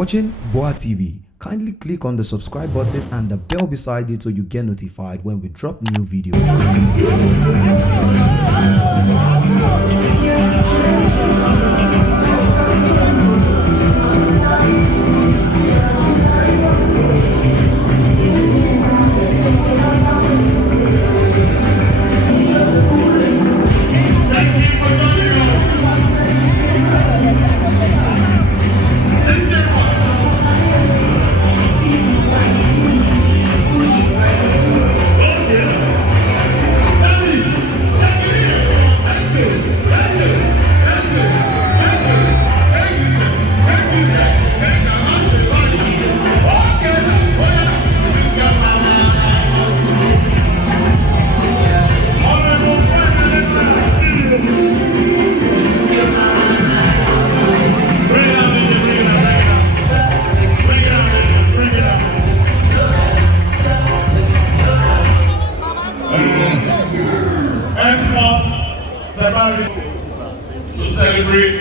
watching Boa TV. Kindly click on the subscribe button and the bell beside it so you get notified when we drop new videos. To celebrate